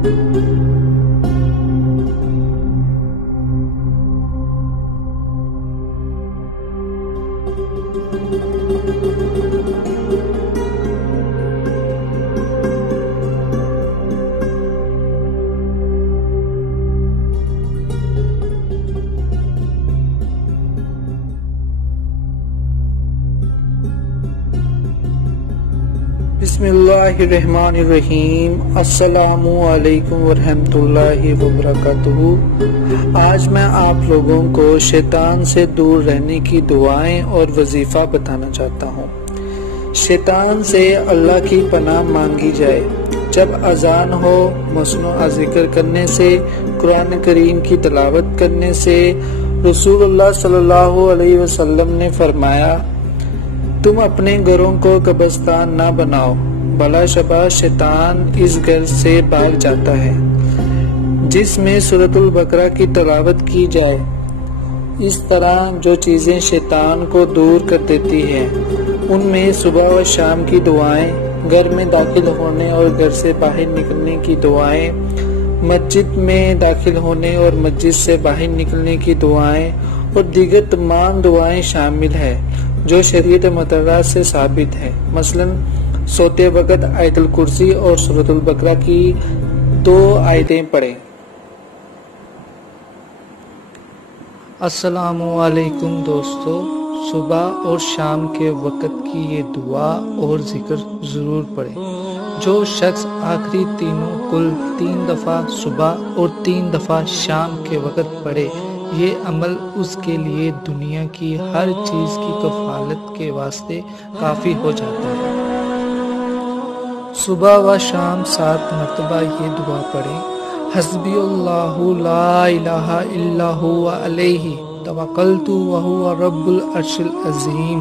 بسم اللہ الرحمن الرحیم۔ السلام علیکم ورحمۃ اللہ وبرکاتہ۔ آج میں آپ لوگوں کو شیطان سے دور رہنے کی دعائیں اور وظیفہ بتانا چاہتا ہوں۔ شیطان سے اللہ کی پناہ مانگی جائے۔ جب اذان ہو، مصنوعہ ذکر کرنے سے، قرآن کریم کی تلاوت کرنے سے، رسول اللہ صلی اللہ علیہ وسلم نے فرمایا، تم اپنے گھروں کو قبرستان نہ بناؤ، بلا شبہ شیطان اس گھر سے بھاگ جاتا ہے۔ جس میں سورۃ البقرہ کی تلاوت کی جائے۔ اس طرح جو چیزیں شیطان کو دور کر دیتی ہیں، ان میں صبح و شام کی دعائیں، گھر میں داخل ہونے اور گھر سے باہر نکلنے کی دعائیں، مسجد میں داخل ہونے اور مسجد سے باہر نکلنے کی دعائیں اور دیگر تمام دعائیں شامل ہیں جو شریعت مطالعہ سے ثابت ہے۔ مثلا سوتے وقت آیت الکرسی اور سورۃ البقرہ کی 2 آیتیں پڑھیں۔ السلام علیکم دوستو، صبح اور شام کے وقت کی یہ دعا اور ذکر ضرور پڑھیں۔ جو شخص آخری تینوں کل 3 دفعہ صبح اور 3 دفعہ شام کے وقت پڑھے، یہ عمل اس کے لیے دنیا کی ہر چیز کی کفالت کے واسطے کافی ہو جاتا ہے۔ صبح و شام 7 مرتبہ یہ دعا پڑھیں۔ حسبی اللہ لا الہ الا هو علیہ توکلت وہو رب العرش العظیم۔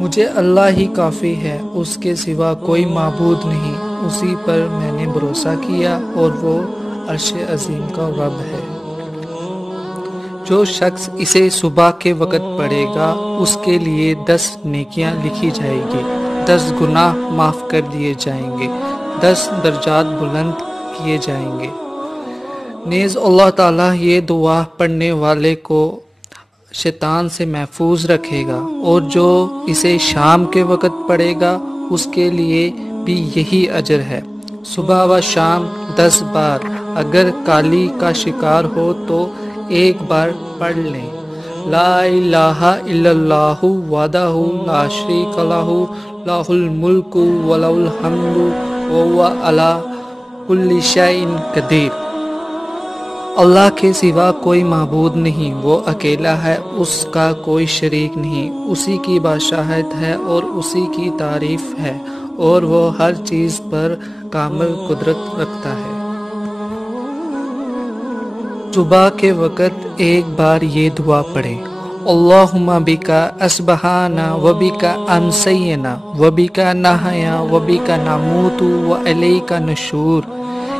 مجھے اللہ ہی کافی ہے، اس کے سوا کوئی معبود نہیں، اسی پر میں نے بھروسہ کیا اور وہ عرش عظیم کا رب ہے۔ جو شخص اسے صبح کے وقت پڑھے گا، اس کے لیے 10 نیکیاں لکھی جائے گی، 10 گناہ معاف کر دیے جائیں گے، 10 درجات بلند کیے جائیں گے۔ نیز اللہ تعالیٰ یہ دعا پڑھنے والے کو شیطان سے محفوظ رکھے گا، اور جو اسے شام کے وقت پڑھے گا اس کے لیے بھی یہی اجر ہے۔ صبح و شام 10 بار، اگر کالی کا شکار ہو تو 1 بار پڑھ لیں۔ لا الہ الا اللہ وحدہ لا شریک لہ لہ الملک ولہ الحمد وہو علی کل شیء قدیر۔ اللہ کے سوا کوئی معبود نہیں، وہ اکیلا ہے، اس کا کوئی شریک نہیں، اسی کی بادشاہت ہے اور اسی کی تعریف ہے، اور وہ ہر چیز پر کامل قدرت رکھتا ہے۔ صبح کے وقت 1 بار یہ دعا پڑھیں۔ اللہم بکا اصبحنا وبکا امسینا وبکا نحیا وبکا نموت والیک نشور۔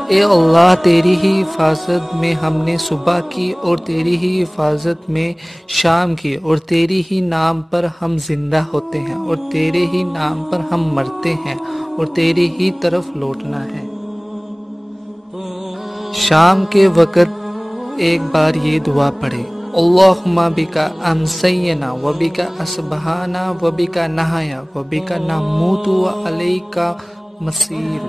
اے اللہ، تیری ہی حفاظت میں ہم نے صبح کی اور تیری ہی حفاظت میں شام کی، اور تیری ہی نام پر ہم زندہ ہوتے ہیں اور تیرے ہی نام پر ہم مرتے ہیں اور تیری ہی طرف لوٹنا ہے۔ شام کے وقت 1 بار یہ دعا پڑھیں۔ اللہم بکا امسینا وبکا اصبحنا وبکا نحیا وبکا نموت والیک مصیر۔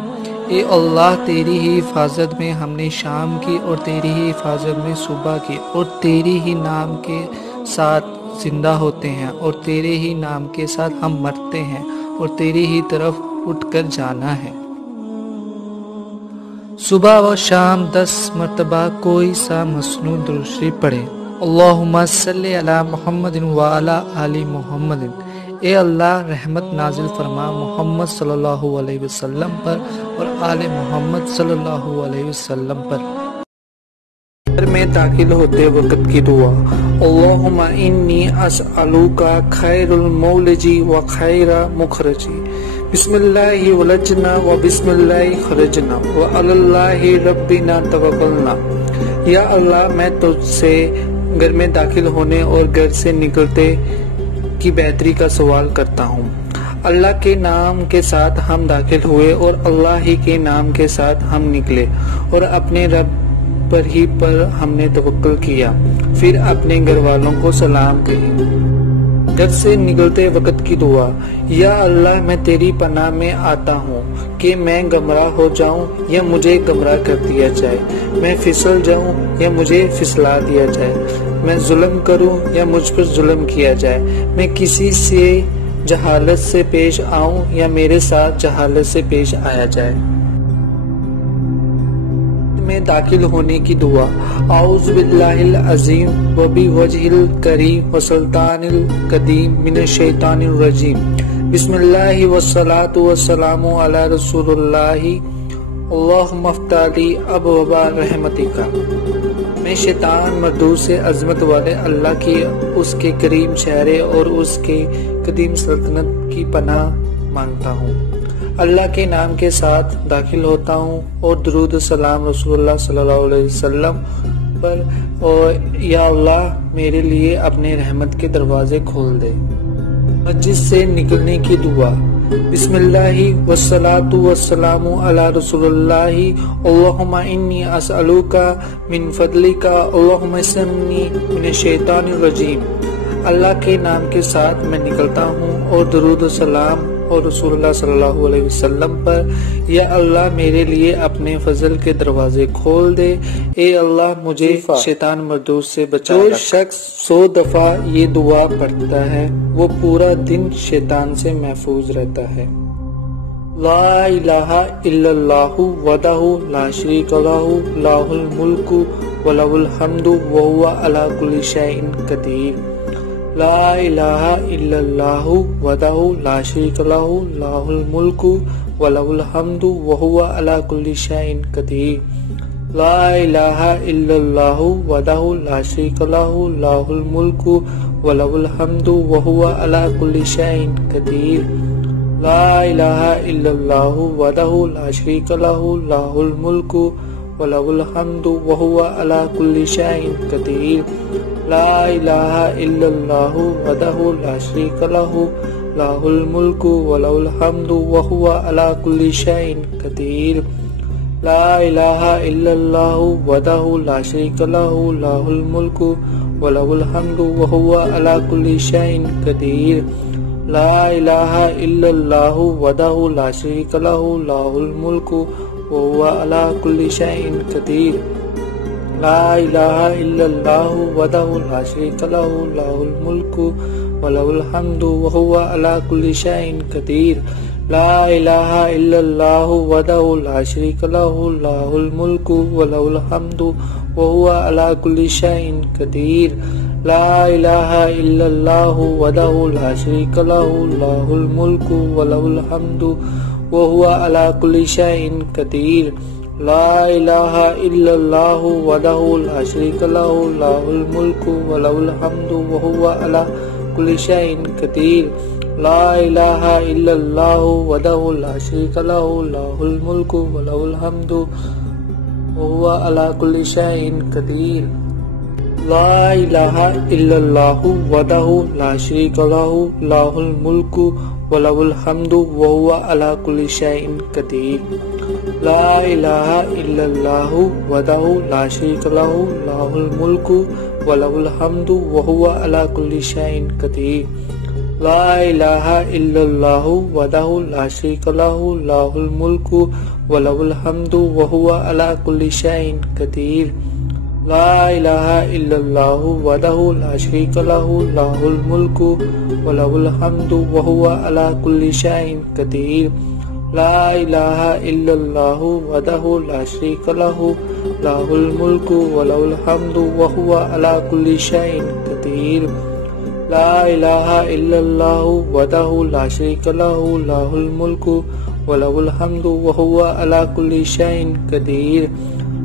اے اللہ، تیری ہی حفاظت میں ہم نے شام کی اور تیری ہی حفاظت میں صبح کی، اور تیری ہی نام کے ساتھ زندہ ہوتے ہیں اور تیرے ہی نام کے ساتھ ہم مرتے ہیں اور تیری ہی طرف اٹھ کر جانا ہے۔ صبح و شام 10 مرتبہ کوئی سا مصنوع درود شریف پڑھیں۔ اللہم صلی علی محمد وعلی آل محمد۔ اے اللہ، رحمت نازل فرما محمد صلی اللہ علیہ وسلم پر اور آل محمد صلی اللہ علیہ وسلم پر۔ گھر میں داخل ہوتے وقت کی دعا۔ اللہم انی اسألوک خیر المولج و خیر مخرج، بسم اللہ ولجنا و بسم اللہ خرجنا و علی اللہ ربنا توکلنا۔ یا اللہ، میں تجھ سے گھر میں داخل ہونے اور گھر سے نکلتے کی بہتری کا سوال کرتا ہوں۔ اللہ کے نام کے ساتھ ہم داخل ہوئے اور اللہ ہی کے نام کے ساتھ ہم نکلے اور اپنے رب پر ہی پر ہم نے توکل کیا، پھر اپنے گھر والوں کو سلام کہی۔ گھر سے نکلتے وقت کی دعا: یا اللہ میں تیری پناہ میں آتا ہوں کہ میں گمراہ ہو جاؤں یا مجھے گمراہ کر دیا جائے، میں پھسل جاؤں یا مجھے پھسلا دیا جائے، میں ظلم کروں یا مجھ پر ظلم کیا جائے، میں کسی سے جہالت سے پیش آؤں یا میرے ساتھ جہالت سے پیش آیا جائے۔ میں داخل ہونے کی دعا: اعوذ باللہ العظیم و بوجہ الکریم و سلطان القدیم من الشیطان الرجیم، بسم اللہ والصلاة والسلام علی رسول اللہ، اللہم افتح لی ابواب رحمتک۔ میں شیطان مردود سے عظمت والے اللہ کی، اس کے کریم چہرے اور اس کے قدیم سلطنت کی پناہ مانگتا ہوں۔ اللہ کے نام کے ساتھ داخل ہوتا ہوں اور درود و سلام رسول اللہ صلی اللہ علیہ وسلم پر، اور یا اللہ میرے لیے اپنے رحمت کے دروازے کھول دے۔ مسجد سے نکلنے کی دعا: بسم اللہ والصلاة والسلام علی رسول اللہ، اللہم انی اسألوک من فضلک، اللہم اسمنی من الشیطان الرجیم۔ اللہ کے نام کے ساتھ میں نکلتا ہوں اور درود و سلام اور رسول اللہ صلی اللہ علیہ وسلم پر، یا اللہ میرے لیے اپنے فضل کے دروازے کھول دے، اے اللہ مجھے شیطان مردود سے بچا۔ جو شخص 100 دفعہ یہ دعا پڑھتا ہے وہ پورا دن شیطان سے محفوظ رہتا ہے۔ لا الہ الا اللہ وحدہ لا شریک لہ، لہ الملک ولہ الحمد وہو علی کل شیء قدیر۔ لا الہ الا اللہ وحدہ لا شریک لہ، لہ الملک ولہ الحمد وہو علی کل شیء قدیر۔ لا الہ الا اللہ وحدہ لا شریک لہ، لہ الملک ولہ الحمد وہو علی کل شیء قدیر۔ لا الہ الا اللہ وحدہ لا شریک لہ، لہ الملک ولہ الحمد وہو علی کل شیء قدیر۔ لا الہ الا اللہ وحدہ لا شریک لہ، لہ الملک ولہ الحمد وہو علی کل شیء قدیر۔ لا الہ الا اللہ وحدہ لا شریک لہ، لہ الملک ولہ الحمد وہو علی کل شیء قدیر۔ لا الہ الا اللہ وحدہ لا شریک لہ، لہ الملک وہو علی کل شیء قدیر۔ لا الہ الا اللہ وحدہ لا شریک لہ، لہ الملک ولہ الحمد وہو علی کل شیء قدیر۔ لا الہ الا اللہ وحدہ لا شریک لہ، لہ الملک ولہ الحمد وہو علی کل شیء قدیر۔ لا الہ الا اللہ وحدہ لا شریک لہ، لہ الملک ولہ الحمد وہو علی کل شیء قدیر۔ لا الہ الا اللہ وحدہ لا شریک لہ، لہ الملک ولہ الحمد وہو علی کل شیء قدیر۔ لا الہ الا اللہ وحدہ لا شریک لہ، لہ الملک ولہ الحمد وہو علی کل شیء قدیر۔ لا الہ الا اللہ وحدہ لا شریک لہ، لہ الملک ولہ الحمد وہو علی کل شیء قدیر۔ لا الہ الا اللہ وحدہ لا شریک لہ، لہ الملک ولہ الحمد وہو علی کل شیء قدیر۔ لا الہ الا اللہ وحدہ لا شریک لہ، لہ الملک ولہ الحمد وہو علی کل شیء قدیر۔ لا الہ الا اللہ وحدہ لا شریک لہ، لہ الملک ولہ الحمد وہو علی کل شیء قدیر۔ لا الہ الا اللہ وحدہ لا شریک لہ، لہ الملک ولہ الحمد وہو علی کل شیء قدیر۔ لا الہ الا اللہ وحدہ لا شریک لہ، لہ الملک ولہ الحمد وہو علی کل شیء قدیر۔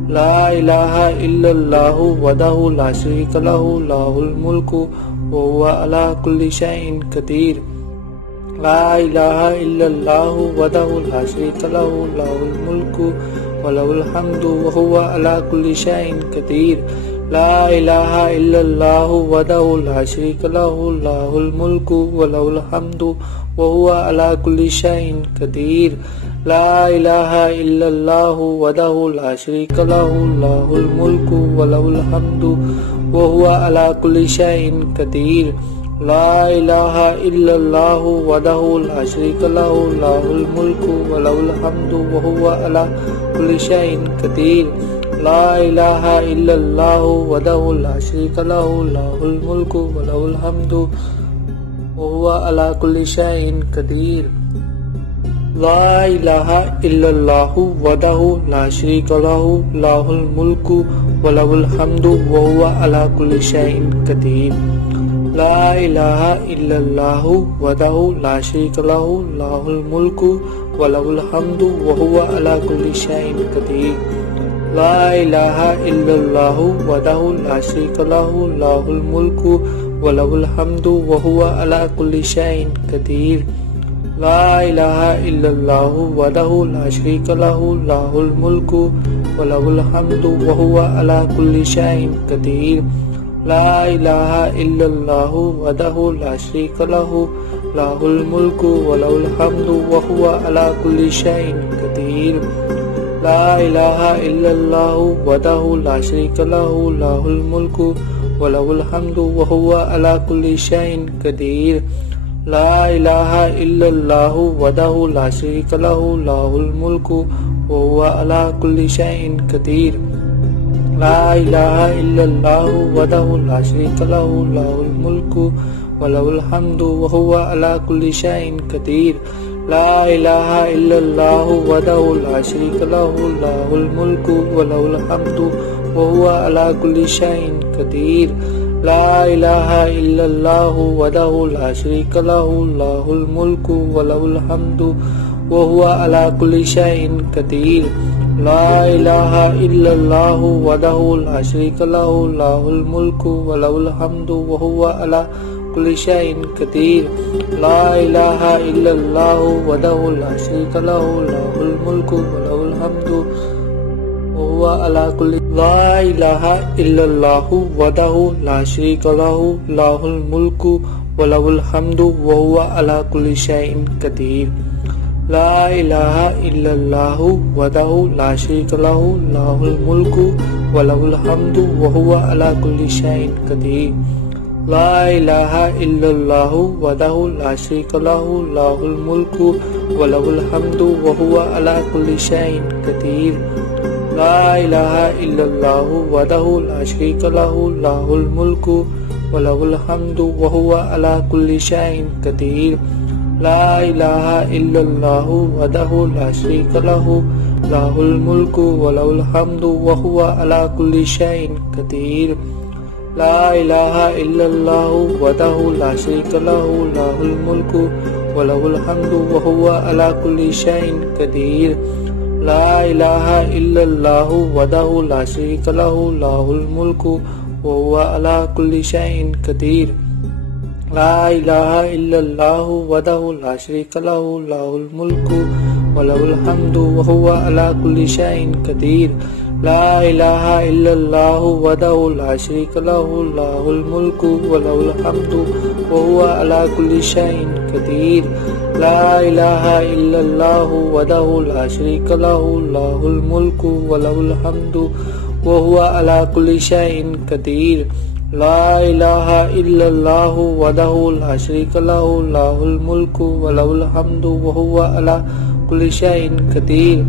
لا الہ الا اللہ وحدہ لا شریک لہ، لہ الملک وہو علی کل شیء قدیر۔ لا الہ الا اللہ وحدہ لا شریک لہ، لہ الملک ولہ الحمد وہو علی کل شیء قدیر۔ لا الہ الا اللہ وحدہ لا شریک لہ لہ الملک ولہ الحمد وہو علی کل شیء قدیر لا الہ الا اللہ وحدہ لا شریک لہ لہ الملک ولہ الحمد وہو علی کل شیء قدیر لا الہ الا اللہ وحدہ لا شریک لہ لہ الملک ولہ الحمد وہو علی کل شیء قدیر لا الہ الا اللہ وحدہ لا شریک لہ لہ الملک ولہ الحمد وہو علی کل شیء قدیر لا الہ الا اللہ وحدہ لا شریک لہ لہ الملک ولہ الحمد وہو علی کل شیء قدیر لا الہ الا اللہ وحدہ لا شریک لہ لہ الملک ولہ الحمد وہو علی کل شیء قدیر لا الہ الا اللہ وحدہ لا شریک لہ لہ الملک ولہ الحمد وہو علی کل شیء قدیر لا الہ الا اللہ وحدہ لا شریک لہ لہ الملک ولہ الحمد وہو علی کل شیء قدیر لا الہ الا اللہ وحدہ لا شریک لہ لہ الملک ولہ الحمد وہو علی کل شیء قدیر لا الہ الا اللہ وحدہ لا شریک لہ لہ الملک ولہ الحمد وہو علی کل شیء قدیر لا الہ الا اللہ وحدہ لا شریک لہ لہ الملک وہو علی کل شیء قدیر لا الہ الا اللہ وحدہ لا شریک لہ لہ الملک ولہ الحمد وہو علی کل شیء قدیر لا الہ الا اللہ وحدہ لا شریک لہ لہ الملک ولہ الحمد وہو علی کل شیء قدیر لا الہ الا اللہ وحدہ لا شریک لہ لہ الملک ولہ الحمد وہو علی کل شیء قدیر لا الہ الا اللہ وحدہ لا شریک لہ لہ الملک ولہ الحمد وہو علی کل شیء قدیر لا الہ الا اللہ وحدہ لا شریک لہ لہ الملک ولہ الحمد وہو علی کل لا الہ الا اللہ وحدہ لا شریک لہ لہ الملک ولہ الحمد وہو علی کل شیء قدیر لا الہ الا اللہ وحدہ لا شریک لہ لہ الملک ولہ الحمد وہو علی کل شیء قدیر لا الہ الا اللہ وحدہ لا شریک لہ لہ الملک ولہ الحمد وہو علی کل شیء قدیر لا الہ الا اللہ وحدہ لا شریک لہ لہ الملک ولہ الحمد وہو علی کل شیء قدیر لا الہ الا اللہ وحدہ لا شریک لہ لہ الملک ولہ الحمد وہو علی کل شیء قدیر لا الہ الا اللہ وحدہ لا شریک لہ لہ الملک ولہ الحمد وہو علی کل شیء قدیر لا الہ الا اللہ وحدہ لا شریک لہ لہ الملک وہو علی کل شیء قدیر لا الہ الا اللہ وحدہ لا شریک لہ لہ الملک ولہ الحمد وہو علی کل شیء قدیر لا الہ الا اللہ وحدہ لا شریک لہ لہ الملک ولہ الحمد وہو علی کل شیء قدیر لا الہ الا اللہ وحدہ لا شریک لہ لہ الملک ولہ الحمد وہو علی کل شیء قدیر لا الہ الا اللہ وحدہ لا شریک لہ لہ الملک ولہ الحمد وہو علی کل شیء قدیر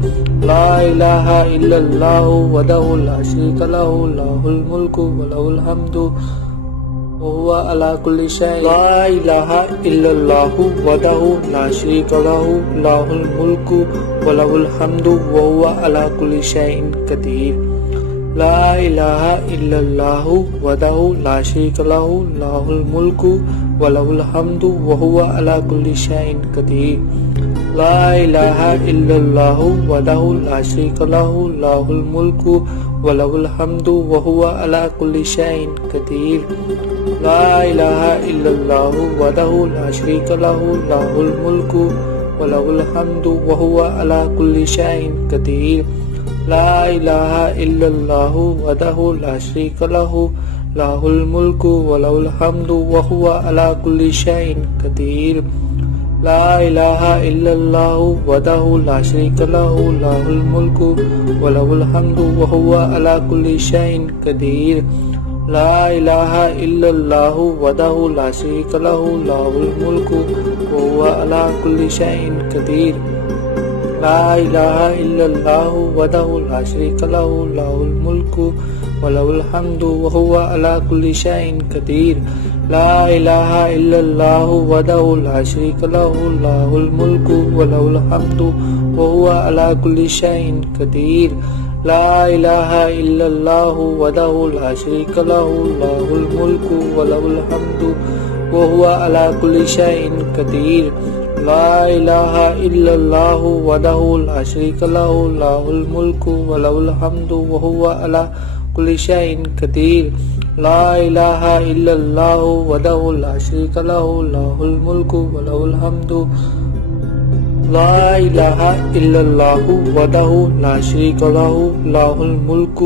لا الہ الا اللہ وحدہ لا شریک لہ لہ الملک ولہ الحمد وہو علی کل شیء لا الہ الا اللہ وحدہ لا شریک لہ لہ الملک ولہ الحمد وہو علی کل شیء قدیر لا الہ الا اللہ وحدہ لا شریک لہ لہ الملک ولہ الحمد وہو علی کل شیء قدیر لا الہ الا اللہ وحدہ لا شریک لہ لہ الملک ولہ الحمد وہو علی کل شیء قدیر لا الہ الا اللہ وحدہ لا شریک لہ لہ الملک ولہ الحمد وہو علی کل شیء قدیر لا الہ الا اللہ وحدہ لا شریک لہ لہ الملک وله الحمد وهو على كل شيء قدیر لا الہ الا اللہ وحدہ لا شریک لہ لہ الملک وله الحمد وهو على كل شيء قدیر لا الہ الا اللہ وحدہ لا شریک لہ لہ الملک وهو على كل شيء قدیر لا الہ الا اللہ وحدہ لا شریک لہ لہ الملک وله الحمد وهو على كل شيء قدیر لا الہ الا اللہ وحدہ لا شریک لہ لہ الملک وله الحمد وهو على كل شيء قدیر لا الہ الا اللہ وحدہ لا شریک لہ لہ الملک وله الحمد وهو على كل شيء قدیر لا الہ الا اللہ وحدہ لا شریک لہ لہ الملک وله الحمد وهو على كل شيء قدیر لا الہ الا اللہ وحدہ لا شریک لہ لہ الملک وله الحمد لا الہ الا اللہ وحدہ لا شریک لہ لہ الملک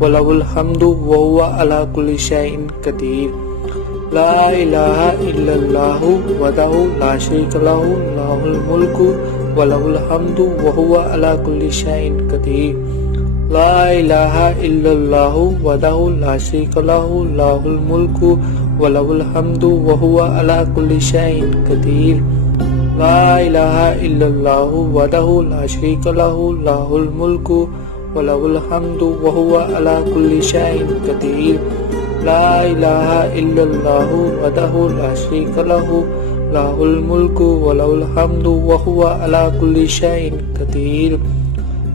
وله الحمد وهو على كل شيء قدیر لا الہ الا اللہ وحدہ لا شریک لہ لہ الملک وله الحمد وهو على كل شيء قدیر لا الہ الا اللہ وحدہ لا شریک لہ لہ الملک وله الحمد وهو على كل شيء قدیر لا الہ الا اللہ وحدہ لا شریک لہ لہ الملک وله الحمد وهو على كل شيء قدیر لا الہ الا اللہ وحدہ لا شریک لہ لہ الملک وله الحمد وهو على كل شيء قدیر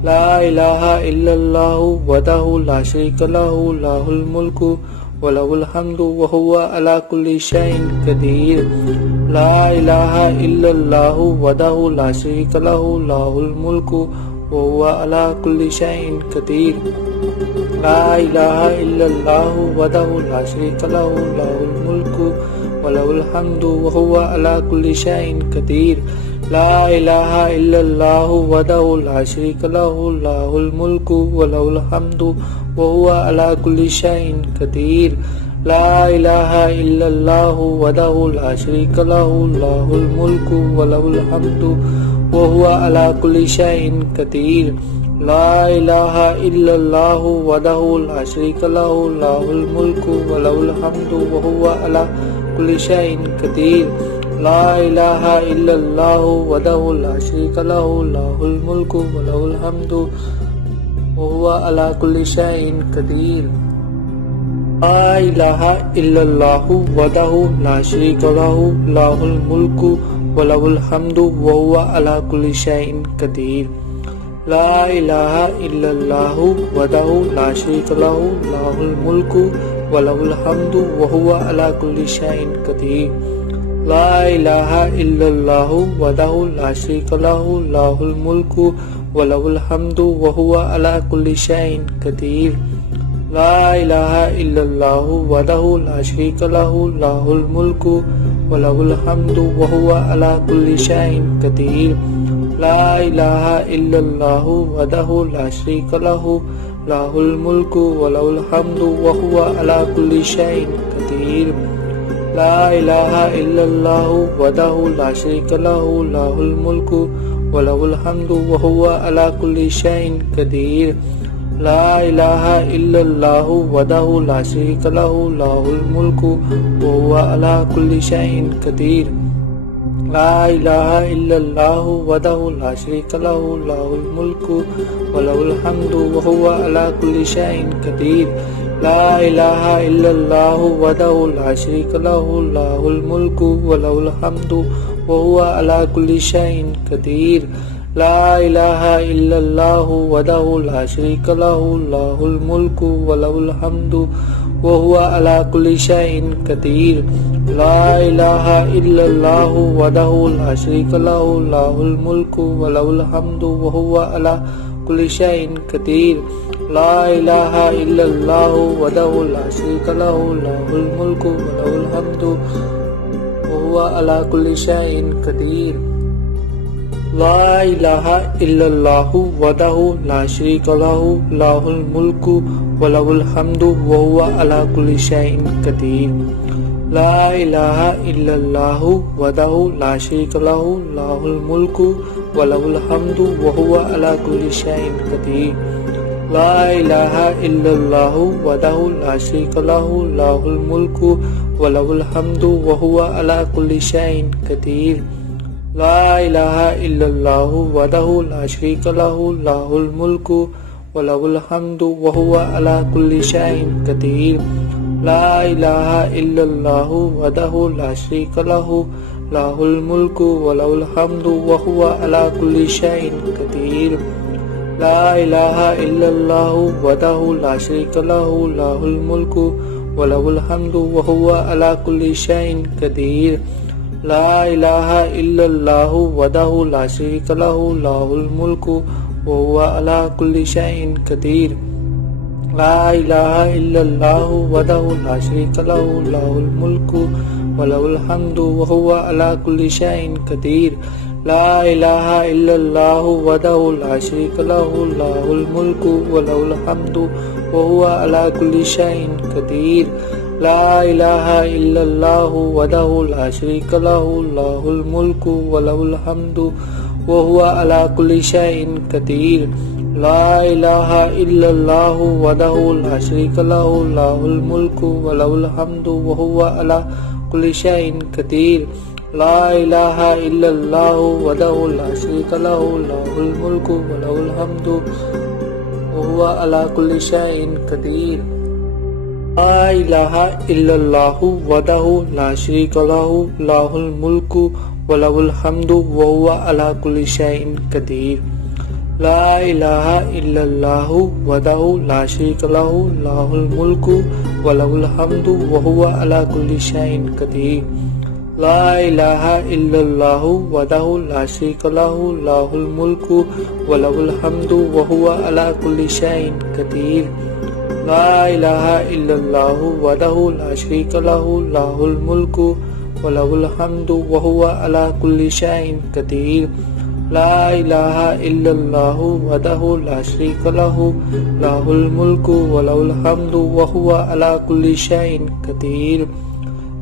لا الہ الا اللہ وحدہ لا شریک لہ لہ الملک وله الحمد وهو على كل شيء قدیر لا الہ الا اللہ وحدہ لا شریک لہ لہ الملک وهو على كل شيء قدیر لا الہ الا اللہ وحدہ لا شریک لہ لہ الملک وله الحمد وهو على كل شيء قدیر لا الہ الا اللہ وحدہ لا شریک لہ لہ الملک وله الحمد وهو على كل شيء قدیر لا الہ الا اللہ وحدہ لا شریک لہ لہ الملک وله الحمد وهو على كل شيء قدیر لا الہ الا اللہ وحدہ لا شریک لہ لہ الملک وله الحمد وهو على كل شيء قدیر لا الہ الا اللہ وحدہ لا شریک لہ لہ الملک وله الحمد وهو على كل شيء قدیر لا الہ الا اللہ وحدہ لا شریک لہ لہ الملک وله الحمد وهو على كل شيء قدیر لا الہ الا اللہ وحدہ لا شریک لہ لہ الملک وله الحمد وهو على كل شيء قدیر لا الہ الا اللہ وحدہ لا شریک لہ لہ الملک وله الحمد وهو على كل شيء قدیر لا الہ الا اللہ وحدہ لا شریک لہ لہ الملک وله الحمد وهو على كل شيء قدیر لا الہ الا اللہ وحدہ لا شریک لہ لہ الملک وله الحمد وهو على كل شيء قدیر لا الہ الا اللہ وحدہ لا شریک لہ لہ الملک وله الحمد وهو على كل شيء قدیر لا الہ الا اللہ وحدہ لا شریک لہ لہ الملک وهو على كل شيء قدیر لا الہ الا اللہ وحدہ لا شریک لہ لہ الملک وله الحمد وهو على كل شيء قدیر لا الہ الا اللہ وحدہ لا شریک لہ لہ الملک وله الحمد وهو على كل شيء قدیر لا الہ الا اللہ وحدہ لا شریک لہ لہ الملک وله الحمد وهو على كل شيء قدیر لا الہ الا اللہ وحدہ لا شریک لہ لہ الملک وله الحمد وهو على كل شيء قدیر لا الہ الا اللہ وحدہ لا شریک لہ لہ الملک وله الحمد وهو على كل شيء قدیر لا الہ الا اللہ وحدہ لا شریک لہ لہ الملک ولہ الحمد وہو علی کل شیء قدیر لا الہ الا اللہ وحدہ لا شریک لہ لہ الملک ولہ الحمد وہو علی کل شیء قدیر لا الہ الا اللہ وحدہ لا شریک لہ لہ الملک ولہ الحمد وہو علی کل شیء قدیر لا الہ الا اللہ وحدہ لا شریک لہ لہ الملک ولہ الحمد وہو علی کل شیء قدیر لا الہ الا اللہ وحدہ لا شریک لہ لہ الملک ولہ الحمد وہو علی کل شیء قدیر لا الہ الا اللہ وحدہ لا شریک لہ لہ الملک ولہ الحمد وہو علی کل شیء قدیر لا الہ الا اللہ وحدہ لا شریک لہ لہ الملک وہو علی کل شیء قدیر لا الہ الا اللہ وحدہ لا شریک لہ لہ الملک ولہ الحمد وہو علی کل شیء قدیر لا الہ الا اللہ وحدہ لا شریک لہ لہ الملک ولہ الحمد وہو علی کل شیء قدیر لا الہ الا اللہ وحدہ لا شریک لہ لہ الملک ولہ الحمد وہو علی کل شیء قدیر لا الہ الا اللہ وحدہ لا شریک لہ لہ الملک ولہ الحمد وہو علی کل شیء قدیر لا الہ الا اللہ وحدہ لا شریک لہ لہ الملک ولہ الحمد وہو علی کل شیء قدیر لا الہ الا اللہ وحدہ لا شریک لہ لہ الملک ولہ الحمد وہو علی کل شیء قدیر لا الہ الا اللہ وحدہ لا شریک لہ لہ الملک ولہ الحمد وہو علی کل شیء قدیر لا الہ الا اللہ وحدہ لا شریک لہ لہ الملک ولہ الحمد وہو علی کل شیء قدیر لا الہ الا اللہ وحدہ لا شریک لہ لہ الملک ولہ الحمد وہو علی کل شیء قدیر لا الہ الا اللہ وحدہ لا شریک لہ لہ الملک ولہ الحمد وہو علی کل شیء قدیر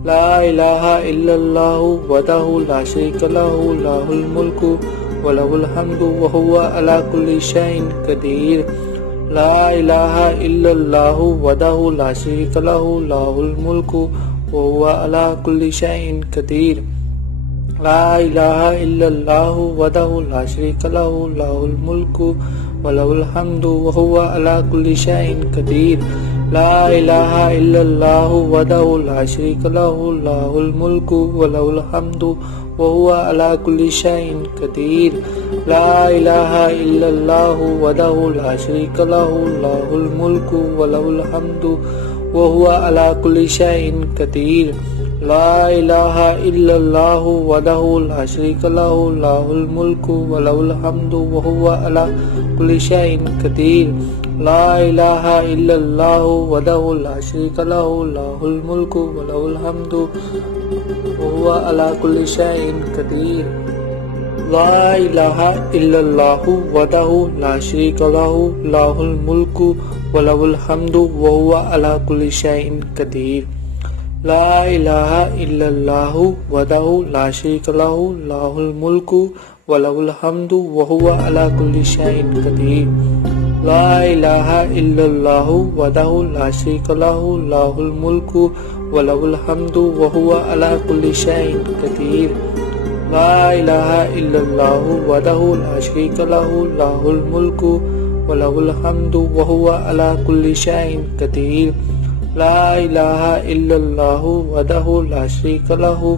لا الہ الا اللہ وحدہ لا شریک لہ لہ الملک ولہ الحمد وہو علی کل شیء قدیر لا الہ الا اللہ وحدہ لا شریک لہ لہ الملک وہو علی کل شیء قدیر لا الہ الا اللہ وحدہ لا شریک لہ لہ الملک ولہ الحمد وہو علی کل شیء قدیر لا الہ الا اللہ وحدہ لا شریک لہ لہ الملک ولہ الحمد وہو علی کل شیء قدیر لا الہ الا اللہ وحدہ لا شریک لہ لہ الملک ولہ الحمد وہو علی کل شیء قدیر لا الہ الا اللہ وحدہ لا شریک لہ لہ الملک ولہ الحمد وہو علی کل شیء قدیر لا الہ الا اللہ وحدہ لا شریک لہ لہ الملک ولہ الحمد وہو علی کل شیء قدیر لا الہ الا اللہ وحدہ لا شریک لہ لہ الملک ولہ الحمد وہو علی کل شیء قدیر لا الہ الا اللہ وحدہ لا شریک لہ لہ الملک ولہ الحمد وہو علی کل شیء قدیر لا الہ الا اللہ وحدہ لا شریک لہ لہ الملک ولہ الحمد وہو علی کل شیء قدیر لا الہ الا اللہ وحدہ لا شریک لہ لہ الملک ولہ الحمد وہو علی کل شیء قدیر لا الہ الا اللہ وحدہ لا شریک لہ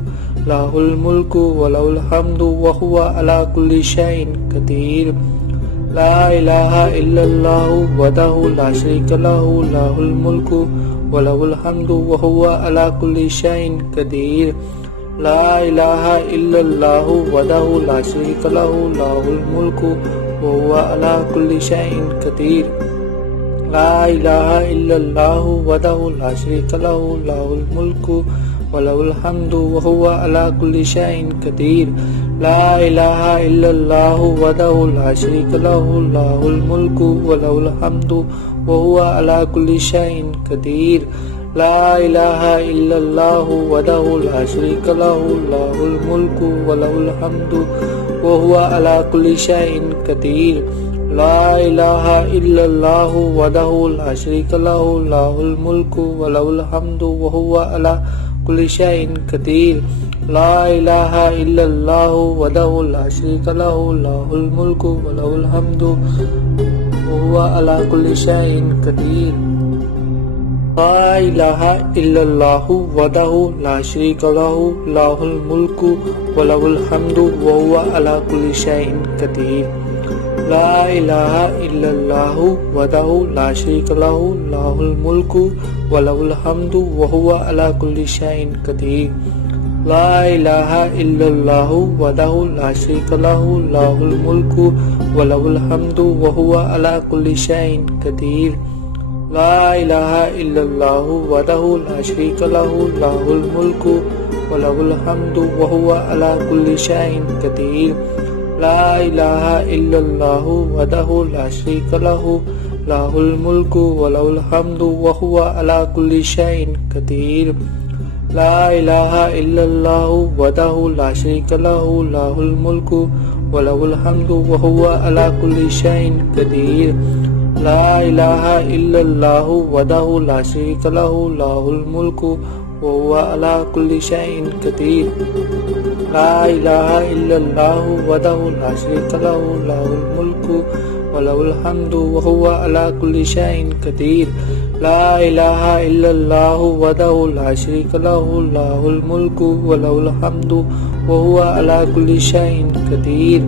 لہ الملک ولہ الحمد وہو علی کل شیء قدیر لا الہ الا اللہ وحدہ لا شریک لہ لہ الملک ولہ الحمد وہو علی کل شیء قدیر لا الہ الا اللہ وحدہ لا شریک لہ لہ الملک وہو علی کل شیء قدیر لا الہ الا اللہ وحدہ لا شریک لہ لہ الملک وله الحمد وهو على كل شيء قدير لا إله إلا الله وحده لا شريك له له الملك وله الحمد وهو على كل شيء قدير لا إله إلا الله وحده لا شريك له له الملك وله الحمد وهو على كل شيء قدير لا إله إلا الله وحده لا شريك له له الملك وله الحمد وهو على كل شيء قدير لا إله إلا الله وحده لا شريك له له الملك وله الحمد وهو على كل شيء قدير لا إله إلا الله وحده لا شريك له له الملك وله الحمد وهو على كل شيء قدير لا إله إلا الله وحده لا شريك له له الملك وله الحمد وهو على كل شيء قدير لا إله إلا الله وحده لا شريك له له الملك وله الحمد وهو على كل شيء قدير لا إله إلا الله وحده لا شريك له له الملك وله الحمد وهو على كل شيء قدير لا إله إلا الله وحده لا شريك له له الملك وله الحمد وهو على كل شيء قدير لا إله إلا الله وحده لا شريك له له الملك وله الحمد وهو على كل شيء قدير لا إله إلا الله وحده لا شريك له له الملك وهو على كل شيء قدير لا إله إلا الله وحده لا شريك له له الملك وله الحمد وهو على كل شيء قدير لا إله إلا الله وحده لا شريك له له الملك وله الحمد وهو على كل شيء قدير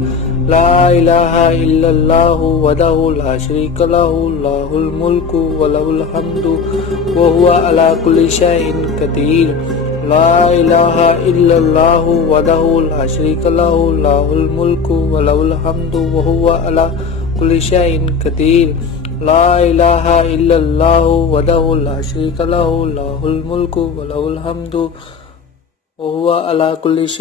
لا إله إلا الله وحده لا شريك له له الملك وله الحمد وهو على كل شيء قدير لا إله إلا الله وحده لا شريك له له الملك وله الحمد وهو على كل شيء قدير لا إله إلا الله وحده لا شريك له له الملك وله الحمد وهو على كل شيء